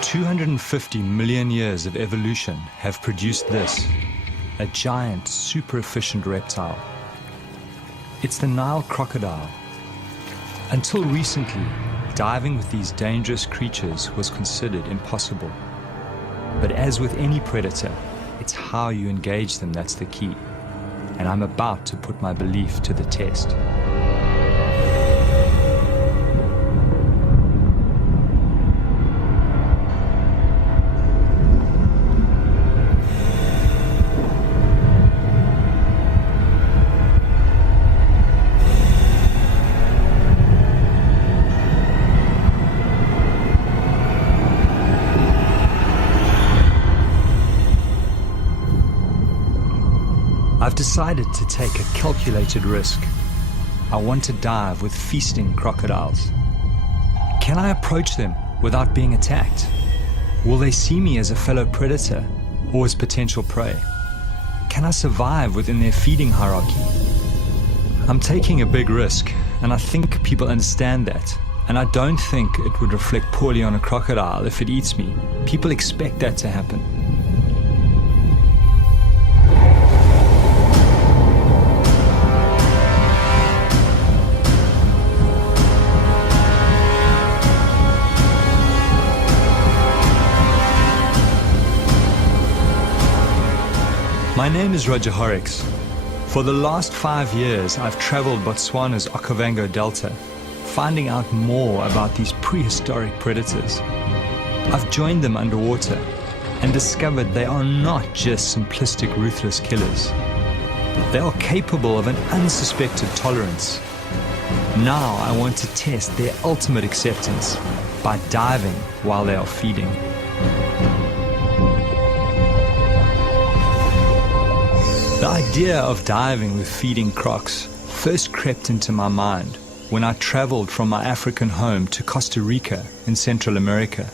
"250 million years of evolution have produced this, a giant, super efficient reptile. It's the Nile crocodile. Until recently, diving with these dangerous creatures was considered impossible. But as with any predator, it's how you engage them that's the key. And I'm about to put my belief to the test. I've decided to take a calculated risk. I want to dive with feasting crocodiles. Can I approach them without being attacked? Will they see me as a fellow predator or as potential prey? Can I survive within their feeding hierarchy? I'm taking a big risk, and I think people understand that. And I don't think it would reflect poorly on a crocodile if it eats me. People expect that to happen. My name is Roger Horrocks. For the last 5 years, I've traveled Botswana's Okavango Delta, finding out more about these prehistoric predators. I've joined them underwater and discovered they are not just simplistic, ruthless killers. They are capable of an unsuspected tolerance. Now I want to test their ultimate acceptance by diving while they are feeding. The idea of diving with feeding crocs first crept into my mind when I traveled from my African home to Costa Rica in Central America.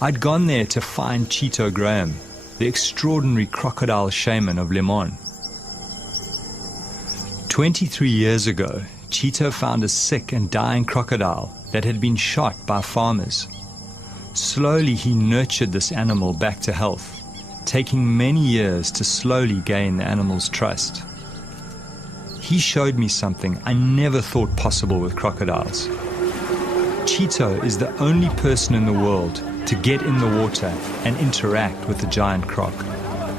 I'd gone there to find Cheeto Graham, the extraordinary crocodile shaman of Limon. 23 years ago, Cheeto found a sick and dying crocodile that had been shot by farmers. Slowly he nurtured this animal back to health, taking many years to slowly gain the animal's trust. He showed me something I never thought possible with crocodiles. Cheeto is the only person in the world to get in the water and interact with the giant croc.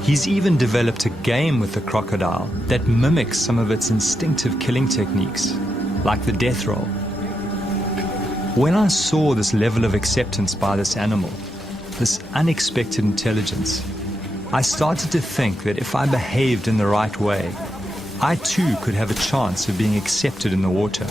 He's even developed a game with the crocodile that mimics some of its instinctive killing techniques, like the death roll. When I saw this level of acceptance by this animal, this unexpected intelligence, I started to think that if I behaved in the right way, I too could have a chance of being accepted in the water.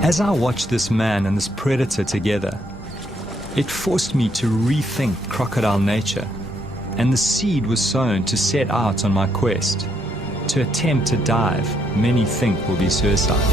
As I watched this man and this predator together, it forced me to rethink crocodile nature, and the seed was sown to set out on my quest. To attempt to dive, many think will be suicide.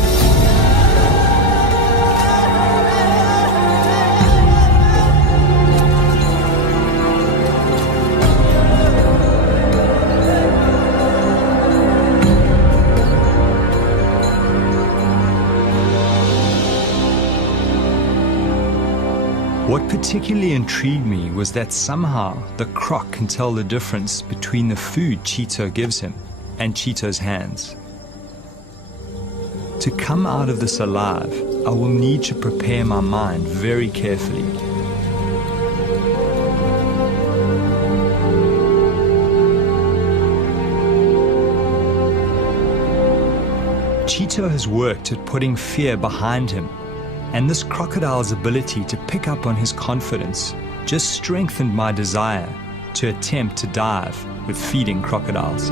What particularly intrigued me was that somehow the croc can tell the difference between the food Cheeto gives him and Cheeto's hands. To come out of this alive, I will need to prepare my mind very carefully. Cheeto has worked at putting fear behind him, and this crocodile's ability to pick up on his confidence just strengthened my desire to attempt to dive with feeding crocodiles.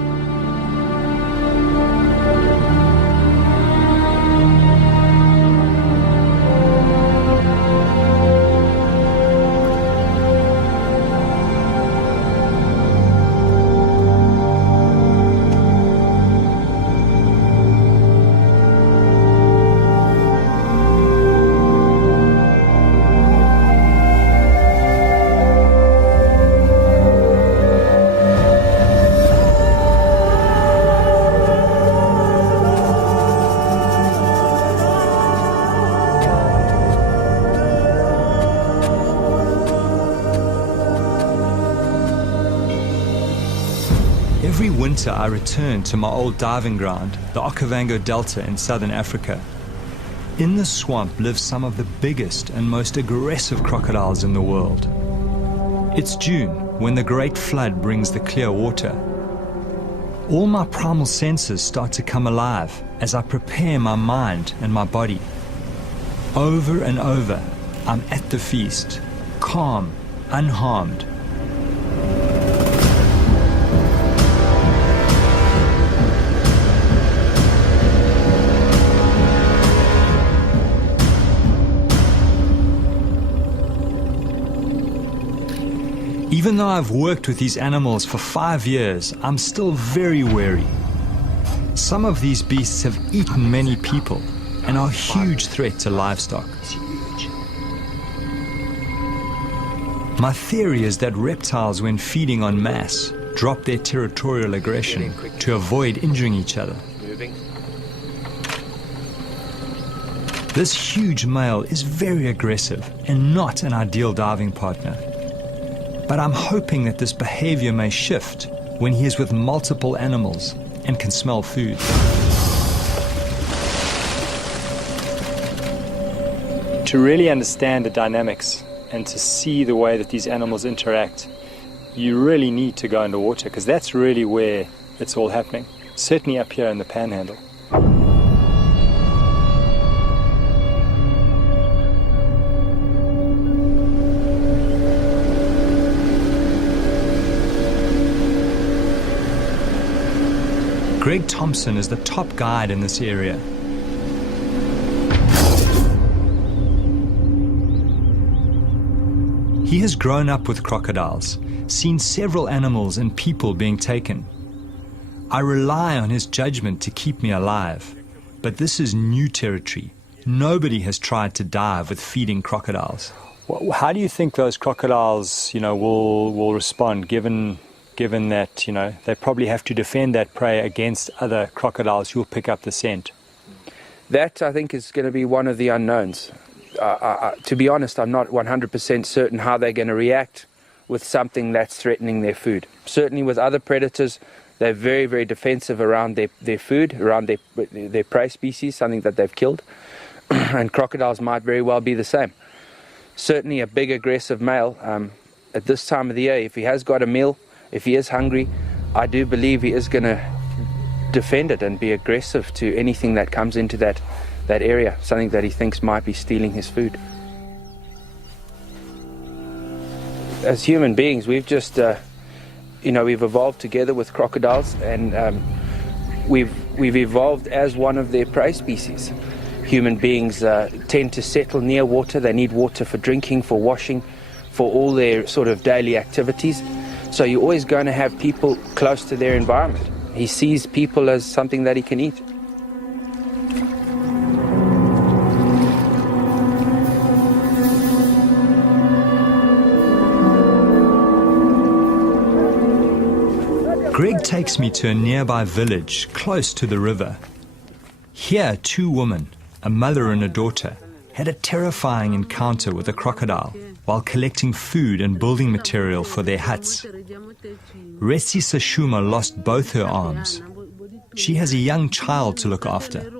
winter, I returned to my old diving ground, the Okavango Delta in southern Africa. In the swamp live some of the biggest and most aggressive crocodiles in the world. It's June, when the great flood brings the clear water. All my primal senses start to come alive as I prepare my mind and my body. Over and over, I'm at the feast, calm, unharmed. Even though I've worked with these animals for 5 years, I'm still very wary. Some of these beasts have eaten many people and are a huge threat to livestock. My theory is that reptiles, when feeding en masse, drop their territorial aggression to avoid injuring each other. This huge male is very aggressive and not an ideal diving partner. But I'm hoping that this behavior may shift when he is with multiple animals and can smell food. To really understand the dynamics and to see the way that these animals interact, you really need to go underwater, because that's really where it's all happening, certainly up here in the Panhandle. Greg Thompson is the top guide in this area. He has grown up with crocodiles, seen several animals and people being taken. I rely on his judgment to keep me alive, but this is new territory. Nobody has tried to dive with feeding crocodiles. How do you think those crocodiles, will respond given that, they probably have to defend that prey against other crocodiles who'll pick up the scent? That, I think, is going to be one of the unknowns. To be honest, I'm not 100% certain how they're going to react with something that's threatening their food. Certainly with other predators, they're very, very defensive around their food, around their prey species, something that they've killed. And crocodiles might very well be the same. Certainly a big aggressive male, at this time of the year, if he has got a meal, if he is hungry, I do believe he is going to defend it and be aggressive to anything that comes into that area, something that he thinks might be stealing his food. As human beings, we've just, we've evolved together with crocodiles, and we've evolved as one of their prey species. Human beings tend to settle near water. They need water for drinking, for washing, for all their sort of daily activities. So you're always going to have people close to their environment. He sees people as something that he can eat. Greg takes me to a nearby village close to the river. Here, two women, a mother and a daughter, had a terrifying encounter with a crocodile while collecting food and building material for their huts. Resi Sashuma lost both her arms. She has a young child to look after.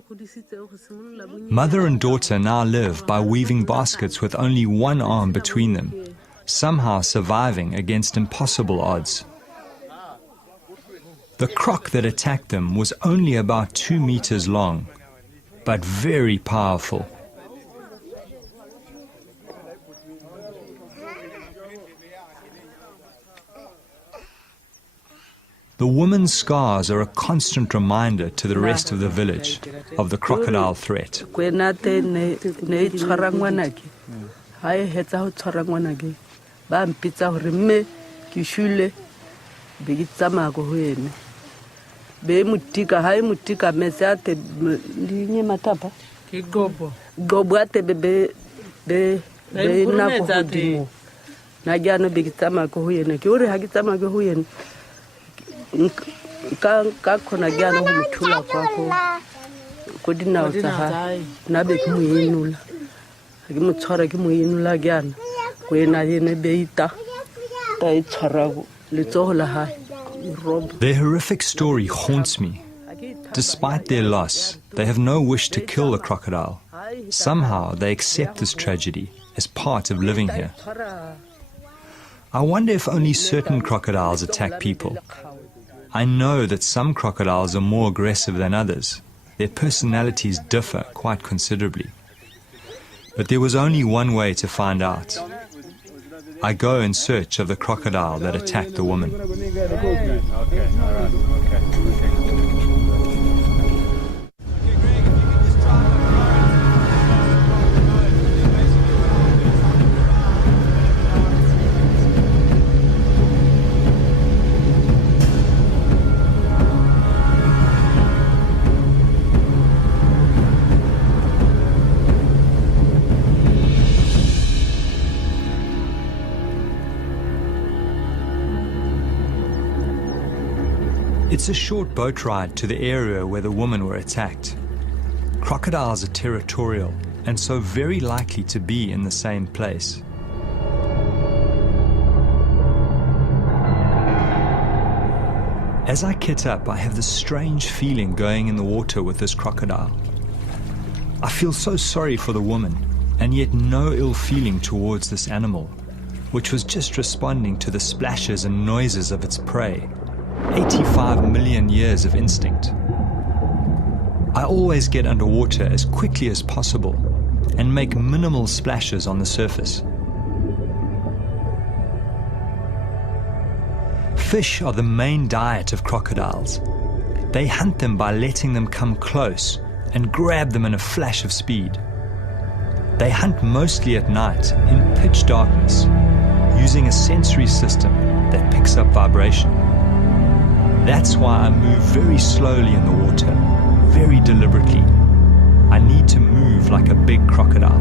Mother and daughter now live by weaving baskets with only one arm between them, somehow surviving against impossible odds. The croc that attacked them was only about 2 meters long, but very powerful. The woman's scars are a constant reminder to the rest of the village of the crocodile threat. Ka khona gyana go mthula kwako go dinao tsa ha na be ke mo inula ke mo tshwara ke mo inula gyana go ena yene beita ta e tshwara le tsogo la ha Their horrific story haunts me. Despite their loss, they have no wish to kill the crocodile. Somehow they accept this tragedy as part of living here. I wonder if only certain crocodiles attack people. I know that some crocodiles are more aggressive than others. Their personalities differ quite considerably. But there was only one way to find out. I go in search of the crocodile that attacked the woman. It's a short boat ride to the area where the women were attacked. Crocodiles are territorial and so very likely to be in the same place. As I kit up, I have this strange feeling going in the water with this crocodile. I feel so sorry for the woman, and yet no ill feeling towards this animal, which was just responding to the splashes and noises of its prey. 85 million years of instinct. I always get underwater as quickly as possible and make minimal splashes on the surface. Fish are the main diet of crocodiles. They hunt them by letting them come close and grab them in a flash of speed. They hunt mostly at night in pitch darkness, using a sensory system that picks up vibration. That's why I move very slowly in the water, very deliberately. I need to move like a big crocodile.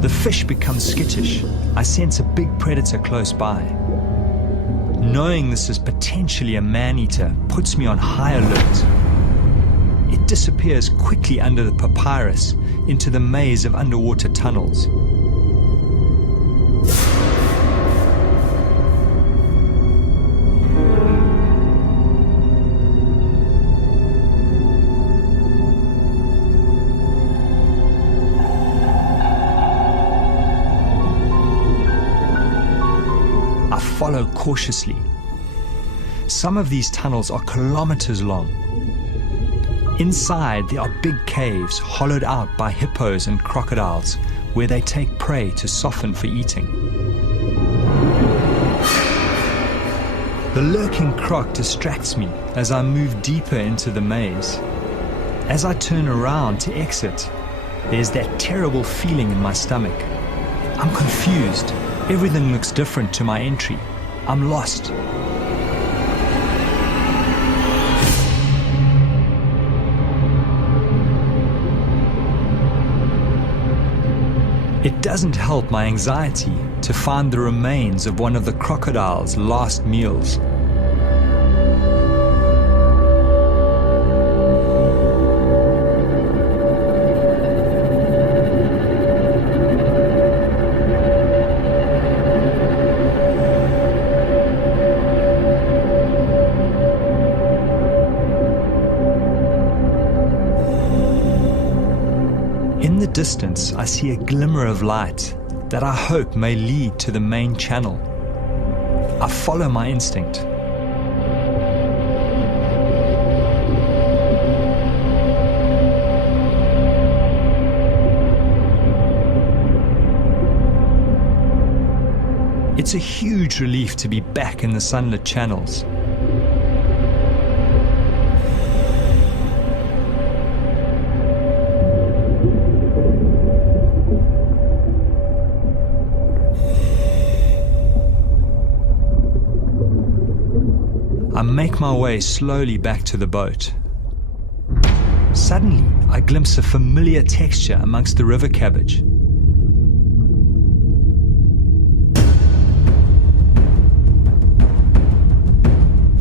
The fish become skittish. I sense a big predator close by. Knowing this is potentially a man-eater puts me on high alert. It disappears quickly under the papyrus into the maze of underwater tunnels. I follow cautiously. Some of these tunnels are kilometers long. Inside, there are big caves hollowed out by hippos and crocodiles where they take prey to soften for eating. The lurking croc distracts me as I move deeper into the maze. As I turn around to exit, there's that terrible feeling in my stomach. I'm confused. Everything looks different to my entry. I'm lost. It doesn't help my anxiety to find the remains of one of the crocodile's last meals. In the distance, I see a glimmer of light that I hope may lead to the main channel. I follow my instinct. It's a huge relief to be back in the sunlit channels. I make my way slowly back to the boat. Suddenly, I glimpse a familiar texture amongst the river cabbage.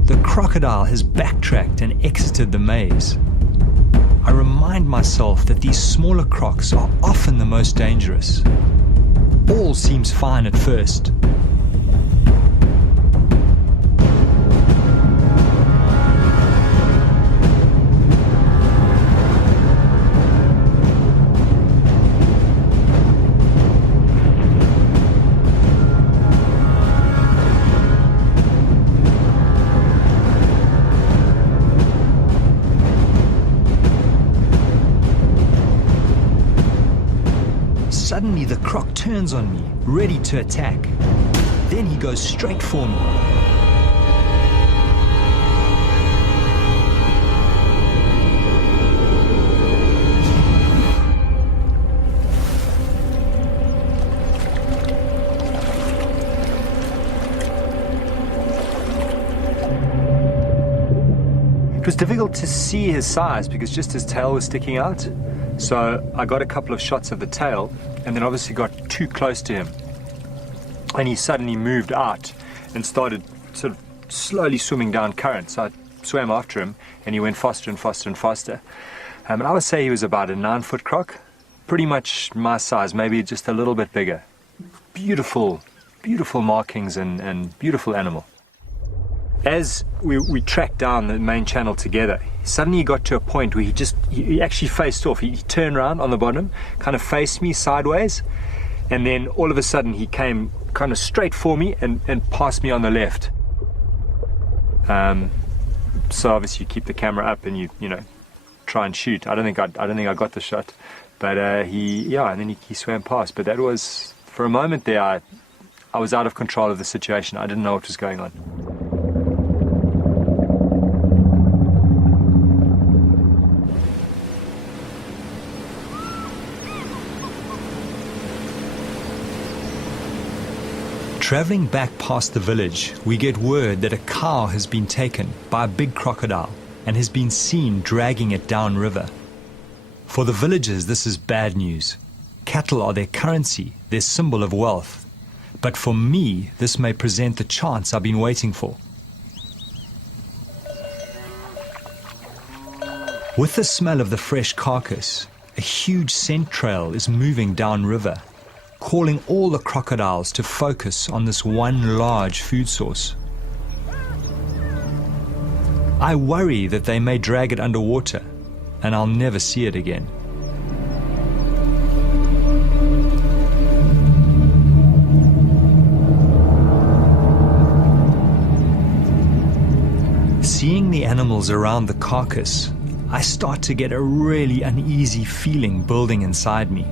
The crocodile has backtracked and exited the maze. I remind myself that these smaller crocs are often the most dangerous. All seems fine at first. Suddenly the croc turns on me, ready to attack. Then he goes straight for me. It was difficult to see his size because just his tail was sticking out. So I got a couple of shots of the tail and then obviously got too close to him. And he suddenly moved out and started sort of slowly swimming down current. So I swam after him and he went faster and faster and faster. And I would say he was about a 9-foot croc, pretty much my size, maybe just a little bit bigger. Beautiful, beautiful markings and beautiful animal. As we tracked down the main channel together, suddenly he got to a point where he actually faced off. He turned around on the bottom, kind of faced me sideways, and then all of a sudden he came kind of straight for me and passed me on the left. So obviously you keep the camera up and you try and shoot. I don't think I got the shot, but and then he swam past. But that was, for a moment there, I was out of control of the situation. I didn't know what was going on. Traveling back past the village, we get word that a cow has been taken by a big crocodile and has been seen dragging it downriver. For the villagers, this is bad news. Cattle are their currency, their symbol of wealth. But for me, this may present the chance I've been waiting for. With the smell of the fresh carcass, a huge scent trail is moving downriver, calling all the crocodiles to focus on this one large food source. I worry that they may drag it underwater and I'll never see it again. Seeing the animals around the carcass, I start to get a really uneasy feeling building inside me.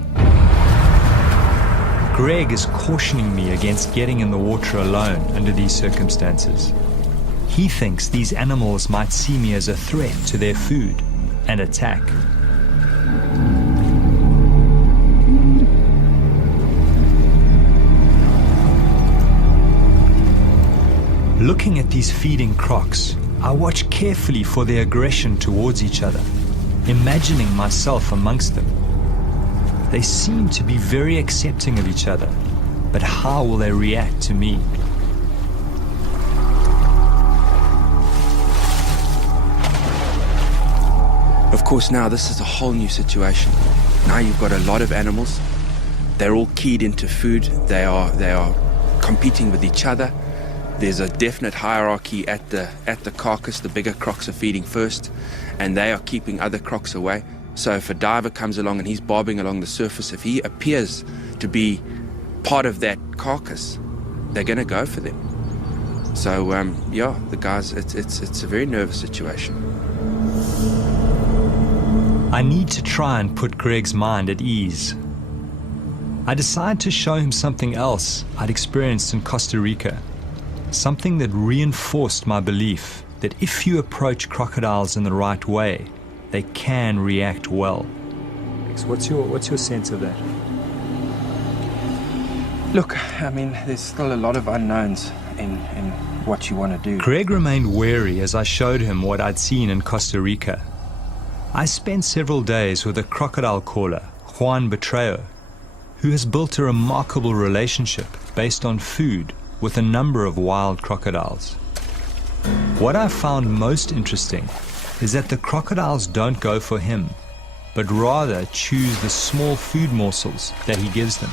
Greg is cautioning me against getting in the water alone under these circumstances. He thinks these animals might see me as a threat to their food and attack. Looking at these feeding crocs, I watch carefully for their aggression towards each other, imagining myself amongst them. They seem to be very accepting of each other, but how will they react to me? Of course, now this is a whole new situation. Now you've got a lot of animals. They're all keyed into food. They are competing with each other. There's a definite hierarchy at the carcass. The bigger crocs are feeding first, and they are keeping other crocs away. So if a diver comes along and he's bobbing along the surface, if he appears to be part of that carcass, they're going to go for them. So the guys, it's a very nervous situation. I need to try and put Greg's mind at ease. I decide to show him something else I'd experienced in Costa Rica, something that reinforced my belief that if you approach crocodiles in the right way, they can react well. What's your sense of that? Look, I mean, there's still a lot of unknowns in what you want to do. Greg remained wary as I showed him what I'd seen in Costa Rica. I spent several days with a crocodile caller, Juan Betreo, who has built a remarkable relationship based on food with a number of wild crocodiles. What I found most interesting is that the crocodiles don't go for him, but rather choose the small food morsels that he gives them.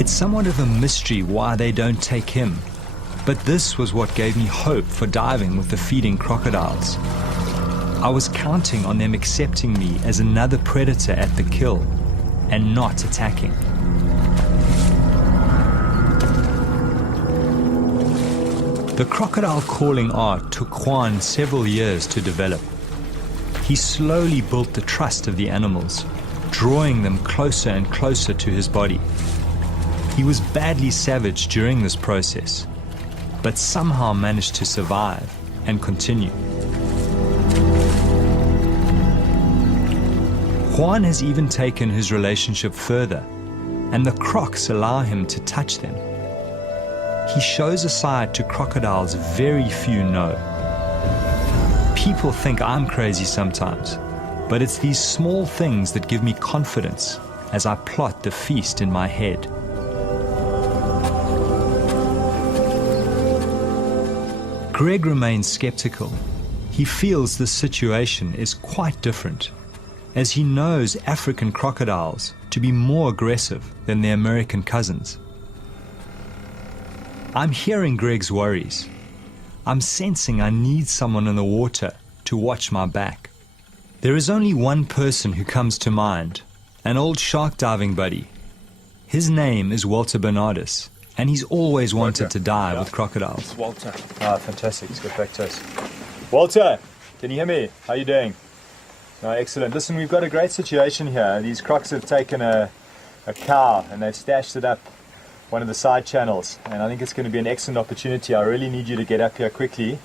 It's somewhat of a mystery why they don't take him, but this was what gave me hope for diving with the feeding crocodiles. I was counting on them accepting me as another predator at the kill and not attacking. The crocodile calling art took Juan several years to develop. He slowly built the trust of the animals, drawing them closer and closer to his body. He was badly savaged during this process, but somehow managed to survive and continue. Juan has even taken his relationship further, and the crocs allow him to touch them. He shows a side to crocodiles very few know. People think I'm crazy sometimes, but it's these small things that give me confidence as I plot the feast in my head. Greg remains skeptical. He feels the situation is quite different, as he knows African crocodiles to be more aggressive than their American cousins. I'm hearing Greg's worries. I'm sensing I need someone in the water to watch my back. There is only one person who comes to mind, an old shark diving buddy. His name is Walter Bernardus, and he's always wanted to dive with crocodiles. It's Walter. Ah, fantastic. Let's get back to us. Walter, can you hear me? How are you doing? No, excellent. Listen, we've got a great situation here. These crocs have taken a cow and they've stashed it up one of the side channels, and I think it's going to be an excellent opportunity. I really need you to get up here quickly,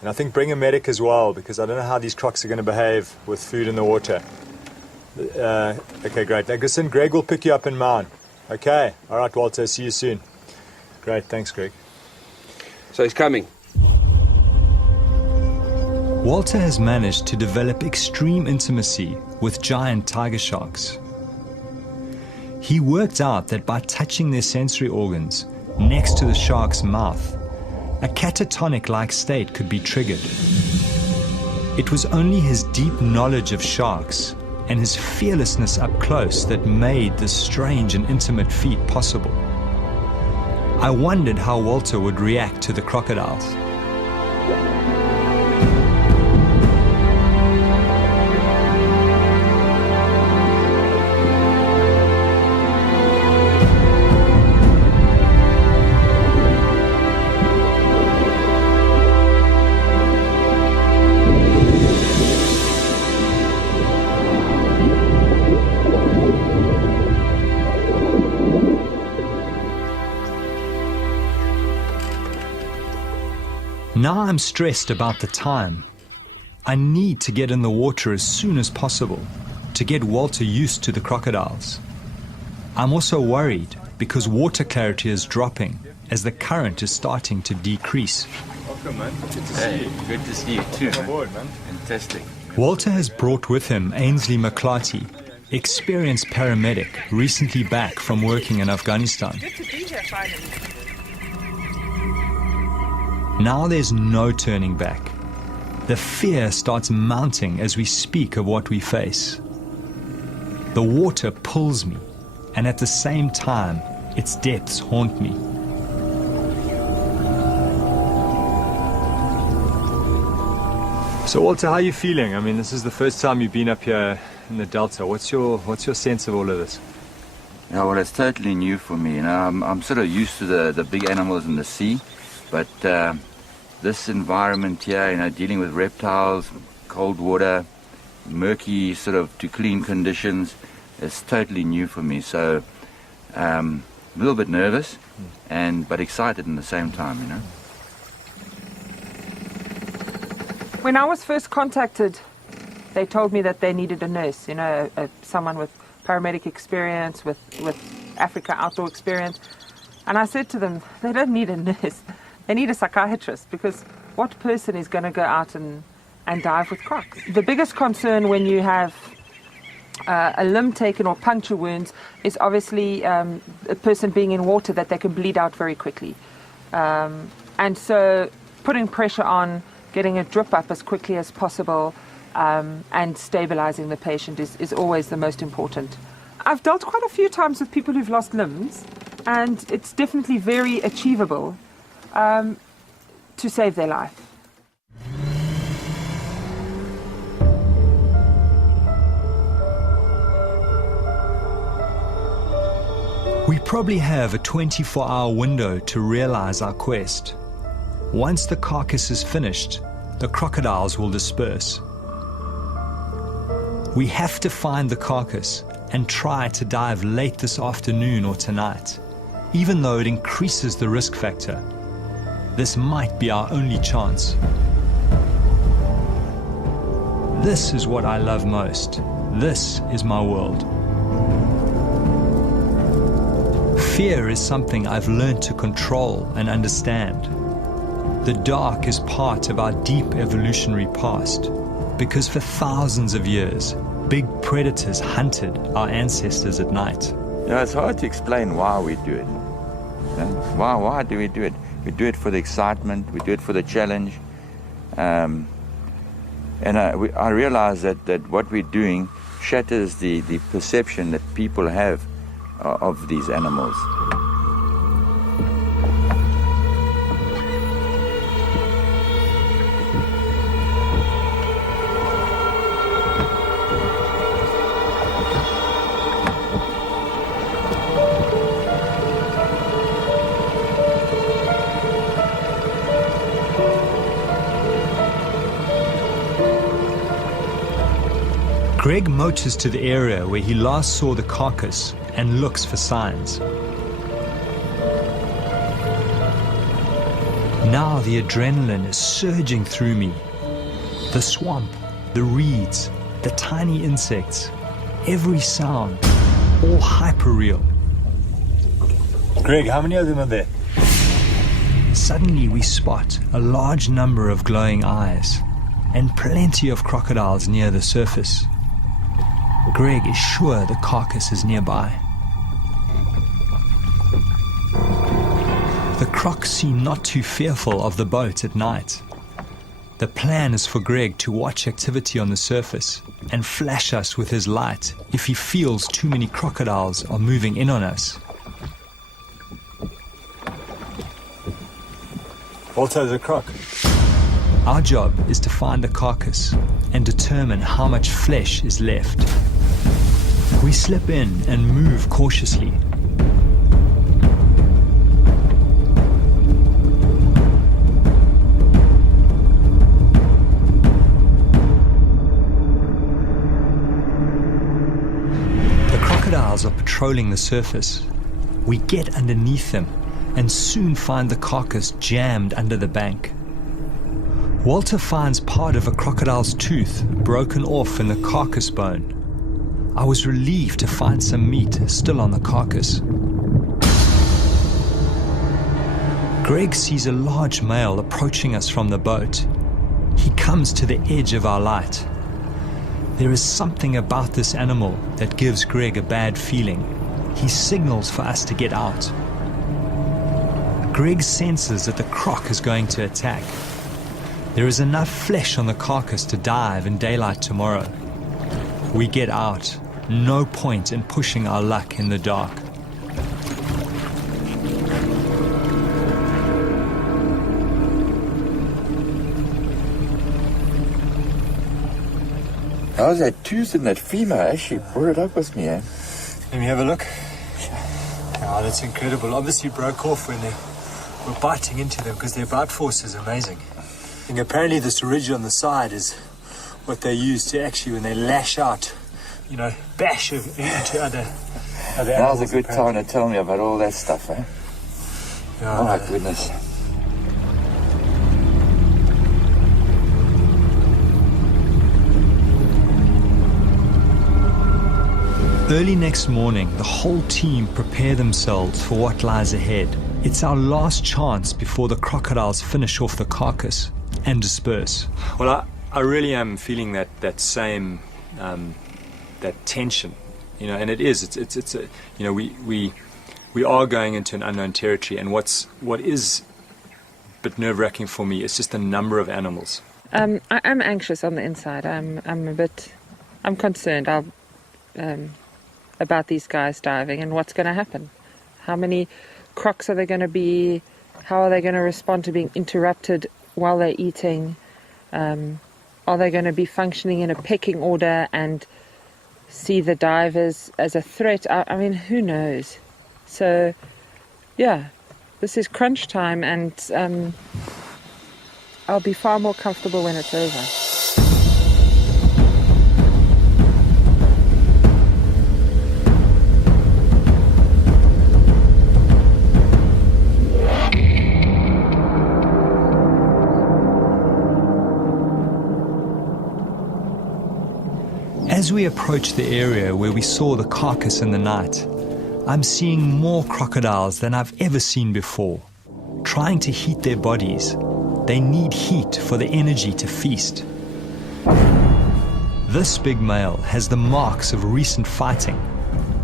and I think bring a medic as well, because I don't know how these crocs are going to behave with food in the water. Okay, great. Listen, Greg will pick you up in mine. Okay. All right, Walter. See you soon. Great. Thanks, Greg. So he's coming. Walter has managed to develop extreme intimacy with giant tiger sharks. He worked out that by touching their sensory organs next to the shark's mouth, a catatonic-like state could be triggered. It was only his deep knowledge of sharks and his fearlessness up close that made this strange and intimate feat possible. I wondered how Walter would react to the crocodiles. Now I'm stressed about the time. I need to get in the water as soon as possible to get Walter used to the crocodiles. I'm also worried because water clarity is dropping as the current is starting to decrease. Welcome, man. Good to see you. Good to see you too. Welcome aboard, man. Fantastic. Walter has brought with him Ainsley McClarty, experienced paramedic recently back from working in Afghanistan. Good to be here finally. Now there's no turning back. The fear starts mounting as we speak of what we face. The water pulls me, and at the same time, its depths haunt me. So Walter, how are you feeling? I mean, this is the first time you've been up here in the Delta. What's your sense of all of this? Yeah, well, it's totally new for me. You know, I'm sort of used to the big animals in the sea, but this environment here, you know, dealing with reptiles, cold water, murky sort of to clean conditions, is totally new for me. So a little bit nervous, but excited in the same time, you know. When I was first contacted, they told me that they needed a nurse, you know, someone with paramedic experience, with Africa outdoor experience. And I said to them, they don't need a nurse. They need a psychiatrist, because what person is going to go out and dive with crocs? The biggest concern when you have a limb taken or puncture wounds is obviously a person being in water, that they can bleed out very quickly. And so putting pressure on, getting a drip up as quickly as possible, and stabilizing the patient is always the most important. I've dealt quite a few times with people who've lost limbs, and it's definitely very achievable to save their life. We probably have a 24-hour window to realize our quest. Once the carcass is finished, the crocodiles will disperse. We have to find the carcass and try to dive late this afternoon or tonight, even though it increases the risk factor. This might be our only chance. This is what I love most. This is my world. Fear is something I've learned to control and understand. The dark is part of our deep evolutionary past, because for thousands of years, big predators hunted our ancestors at night. You know, it's hard to explain why we do it. Why do we do it? We do it for the excitement, we do it for the challenge. And I realize that what we're doing shatters the perception that people have of these animals. Greg motors to the area where he last saw the carcass and looks for signs. Now the adrenaline is surging through me. The swamp, the reeds, the tiny insects, every sound, all hyper-real. Greg, how many of them are there? Suddenly we spot a large number of glowing eyes and plenty of crocodiles near the surface. Greg is sure the carcass is nearby. The crocs seem not too fearful of the boat at night. The plan is for Greg to watch activity on the surface and flash us with his light if he feels too many crocodiles are moving in on us. Walter, there's a croc. Our job is to find the carcass and determine how much flesh is left. We slip in and move cautiously. The crocodiles are patrolling the surface. We get underneath them and soon find the carcass jammed under the bank. Walter finds part of a crocodile's tooth broken off in the carcass bone. I was relieved to find some meat still on the carcass. Greg sees a large male approaching us from the boat. He comes to the edge of our light. There is something about this animal that gives Greg a bad feeling. He signals for us to get out. Greg senses that the croc is going to attack. There is enough flesh on the carcass to dive in daylight tomorrow. We get out. No point in pushing our luck in the dark. How's that tooth in that femur? Actually brought it up with me, eh? Let me have a look. Oh, that's incredible. Obviously broke off when they were biting into them, because their bite force is amazing. And apparently this ridge on the side is what they use to actually, when they lash out, you know, bash into other animals. Now's a good time to tell me about all that stuff, eh? Yeah, Oh my goodness. Early next morning, the whole team prepare themselves for what lies ahead. It's our last chance before the crocodiles finish off the carcass and disperse. Well, I really am feeling that same that tension, and it's a, we are going into an unknown territory, and what is a bit nerve-wracking for me is just the number of animals. I'm anxious on the inside. I'm concerned about these guys diving and what's going to happen. How many crocs are there going to be? How are they going to respond to being interrupted while they're eating? Are they going to be functioning in a pecking order and see the divers as a threat? I mean, who knows? So, yeah, this is crunch time, and I'll be far more comfortable when it's over. As we approach the area where we saw the carcass in the night, I'm seeing more crocodiles than I've ever seen before. Trying to heat their bodies, they need heat for the energy to feast. This big male has the marks of recent fighting.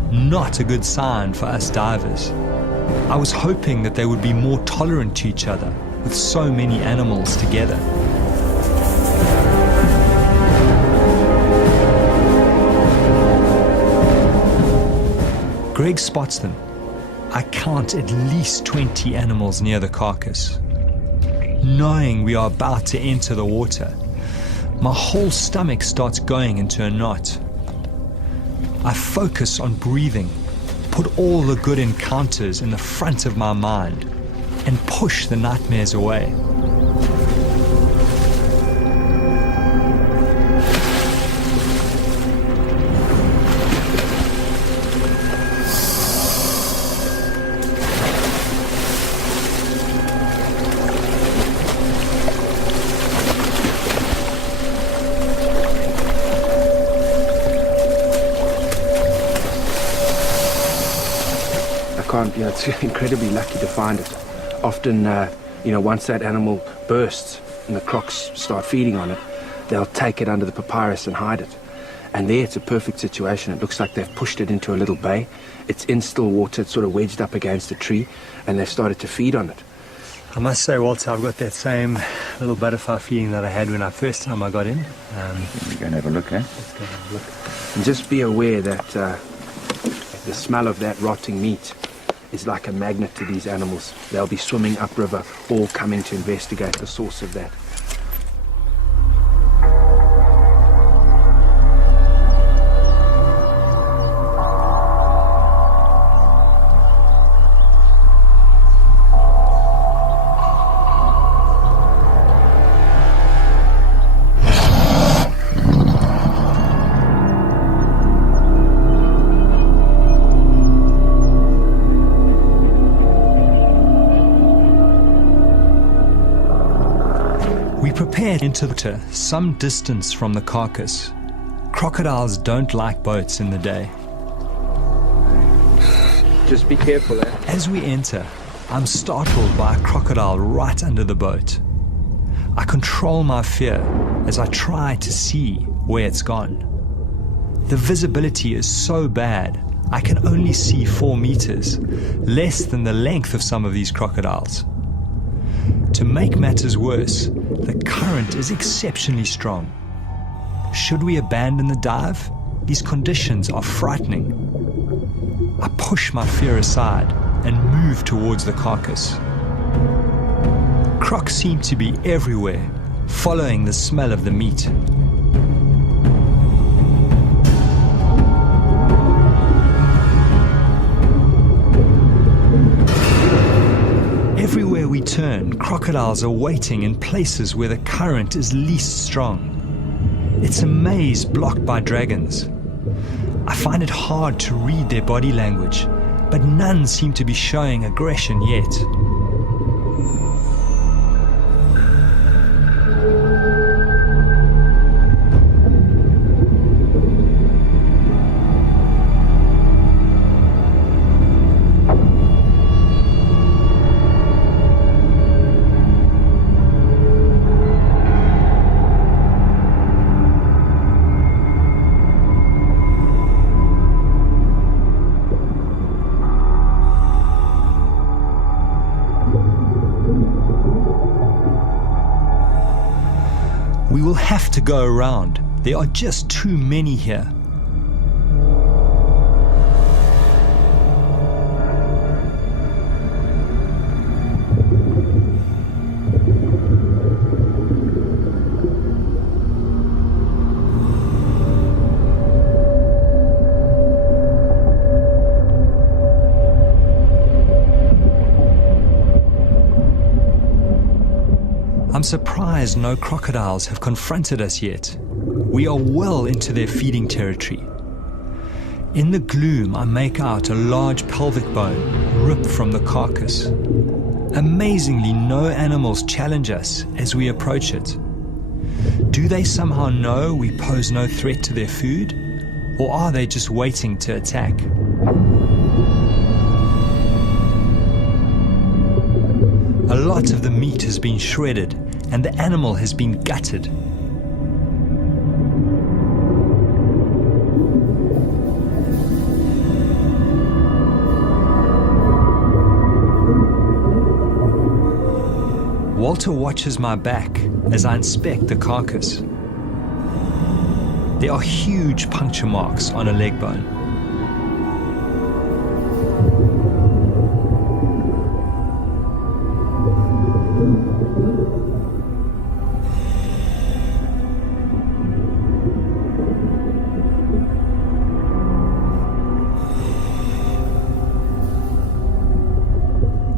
Not a good sign for us divers. I was hoping that they would be more tolerant to each other with so many animals together. Greg spots them. I count at least 20 animals near the carcass. Knowing we are about to enter the water, my whole stomach starts going into a knot. I focus on breathing, put all the good encounters in the front of my mind, and push the nightmares away. It's incredibly lucky to find it. Often, once that animal bursts and the crocs start feeding on it, they'll take it under the papyrus and hide it. And there it's a perfect situation. It looks like they've pushed it into a little bay. It's in still water, it's sort of wedged up against a tree, and they've started to feed on it. I must say, Walter, I've got that same little butterfly feeling that I had when I first time I got in. We're going to have a look, eh? Let's go have a look. And just be aware that the smell of that rotting meat is like a magnet to these animals. They'll be swimming upriver, all coming to investigate the source of that. Prepared into the water some distance from the carcass. Crocodiles don't like boats in the day. Just be careful, eh? As we enter, I'm startled by a crocodile right under the boat. I control my fear as I try to see where it's gone. The visibility is so bad, I can only see 4 meters, less than the length of some of these crocodiles. To make matters worse, the current is exceptionally strong. Should we abandon the dive? These conditions are frightening. I push my fear aside and move towards the carcass. Crocs seem to be everywhere, following the smell of the meat. Everywhere we turn, crocodiles are waiting in places where the current is least strong. It's a maze blocked by dragons. I find it hard to read their body language, but none seem to be showing aggression yet. We will have to go around. There are just too many here. I'm surprised no crocodiles have confronted us yet. We are well into their feeding territory. In the gloom, I make out a large pelvic bone ripped from the carcass. Amazingly, no animals challenge us as we approach it. Do they somehow know we pose no threat to their food? Or are they just waiting to attack? A lot of the meat has been shredded and the animal has been gutted. Walter watches my back as I inspect the carcass. There are huge puncture marks on a leg bone.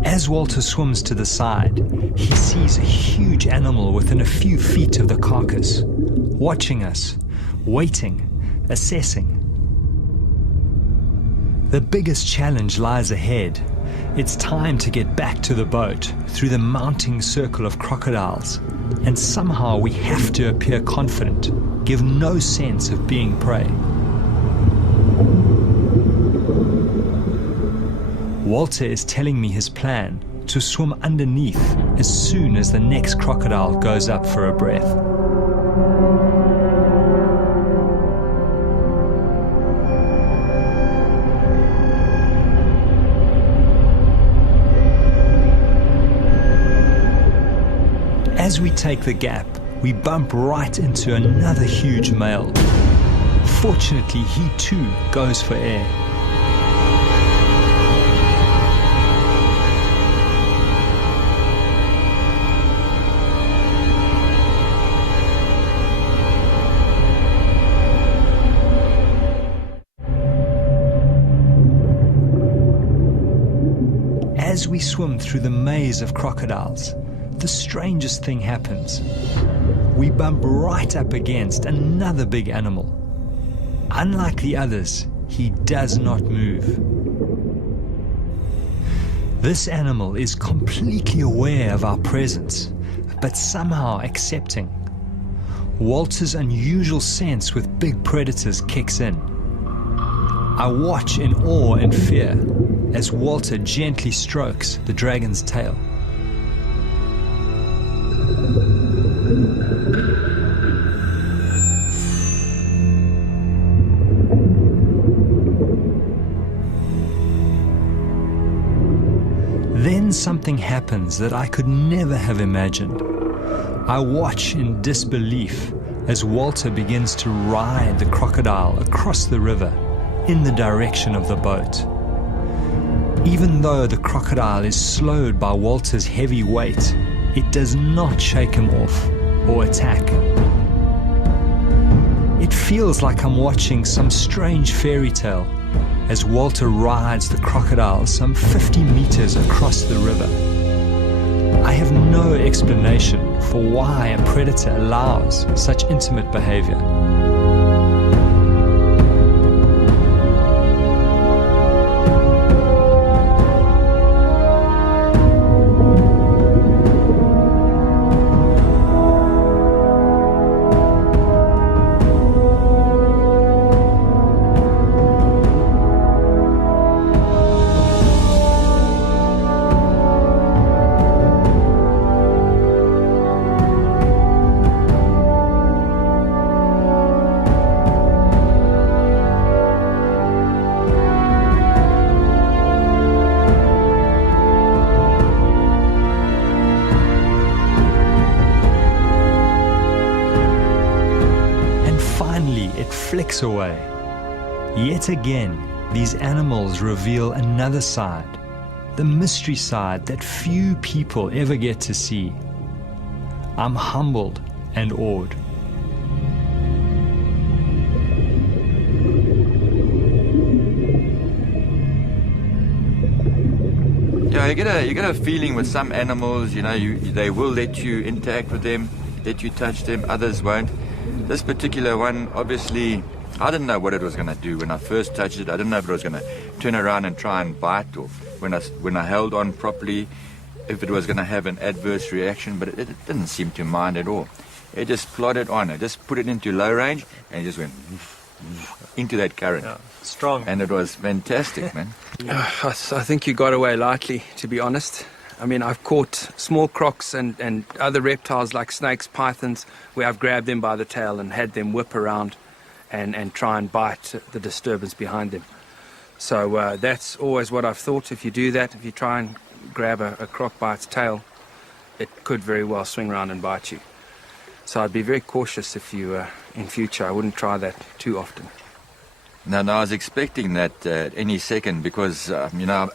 As Walter swims to the side, he sees a huge animal within a few feet of the carcass, watching us, waiting, assessing. The biggest challenge lies ahead. It's time to get back to the boat through the mounting circle of crocodiles, and somehow we have to appear confident, give no sense of being prey. Walter is telling me his plan to swim underneath as soon as the next crocodile goes up for a breath. As we take the gap, we bump right into another huge male. Fortunately, he too goes for air. As we swim through the maze of crocodiles, the strangest thing happens. We bump right up against another big animal. Unlike the others, he does not move. This animal is completely aware of our presence, but somehow accepting. Walter's unusual sense with big predators kicks in. I watch in awe and fear as Walter gently strokes the dragon's tail. Then something happens that I could never have imagined. I watch in disbelief as Walter begins to ride the crocodile across the river in the direction of the boat. Even though the crocodile is slowed by Walter's heavy weight, it does not shake him off or attack. It feels like I'm watching some strange fairy tale as Walter rides the crocodile some 50 meters across the river. I have no explanation for why a predator allows such intimate behavior. flicks away. Yet again, these animals reveal another side, the mystery side that few people ever get to see. I'm humbled and awed. Yeah, you get a feeling with some animals, they will let you interact with them, let you touch them, others won't. This particular one, obviously, I didn't know what it was going to do. When I first touched it, I didn't know if it was going to turn around and try and bite, or when I held on properly, if it was going to have an adverse reaction, but it didn't seem to mind at all. It just plodded on. I just put it into low range, and it just went into that current. Yeah, strong. And it was fantastic, man. I think you got away lightly, to be honest. I mean, I've caught small crocs and other reptiles like snakes, pythons, where I've grabbed them by the tail and had them whip around and try and bite the disturbance behind them. So that's always what I've thought. If you do that, if you try and grab a croc by its tail, it could very well swing around and bite you. So I'd be very cautious if you, in future, I wouldn't try that too often. No, I was expecting that any second because,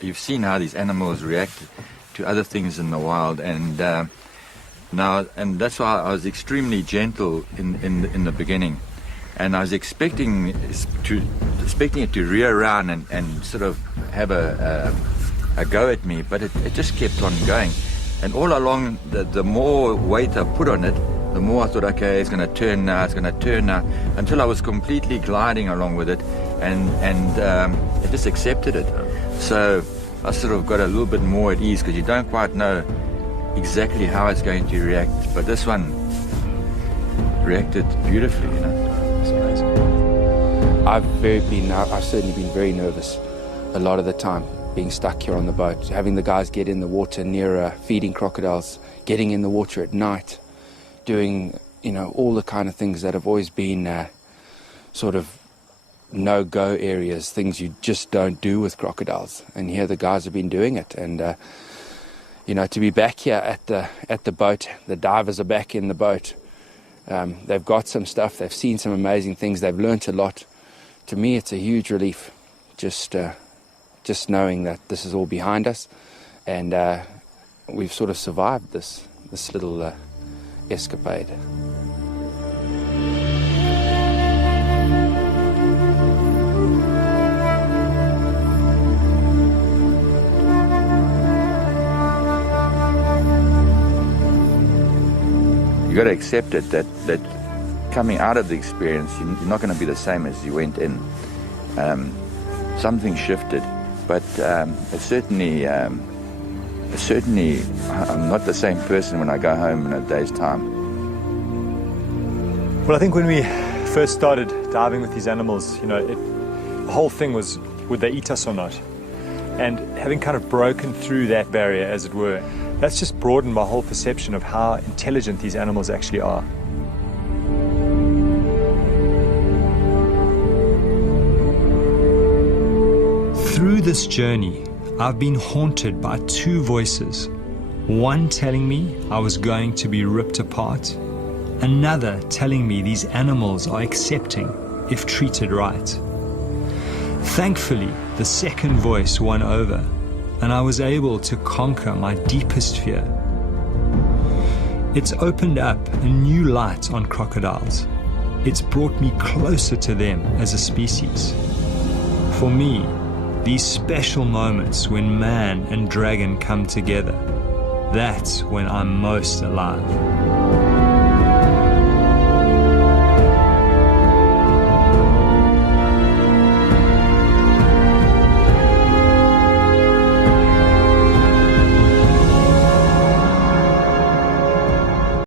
you've seen how these animals react to other things in the wild, and that's why I was extremely gentle in the beginning, and I was expecting it to rear around and sort of have a go at me, but it just kept on going, and all along the more weight I put on it, the more I thought, okay, it's going to turn now, until I was completely gliding along with it, and it just accepted it. So I sort of got a little bit more at ease because you don't quite know exactly how it's going to react. But this one reacted beautifully, It's amazing. I've certainly been very nervous a lot of the time, being stuck here on the boat, having the guys get in the water near feeding crocodiles, getting in the water at night, doing, all the kind of things that have always been sort of no-go areas, things you just don't do with crocodiles. And here the guys have been doing it. And, to be back here at the boat, the divers are back in the boat. They've got some stuff. They've seen some amazing things. They've learnt a lot. To me, it's a huge relief just knowing that this is all behind us. And we've sort of survived this little escapade. You got to accept it that coming out of the experience, you're not going to be the same as you went in. Something shifted, but it certainly I'm not the same person when I go home in a day's time. Well, I think when we first started diving with these animals, the whole thing was, would they eat us or not? And having kind of broken through that barrier, as it were, that's just broadened my whole perception of how intelligent these animals actually are. Through this journey, I've been haunted by two voices. One telling me I was going to be ripped apart. Another telling me these animals are accepting if treated right. Thankfully, the second voice won over, and I was able to conquer my deepest fear. It's opened up a new light on crocodiles. It's brought me closer to them as a species. For me, these special moments when man and dragon come together, that's when I'm most alive.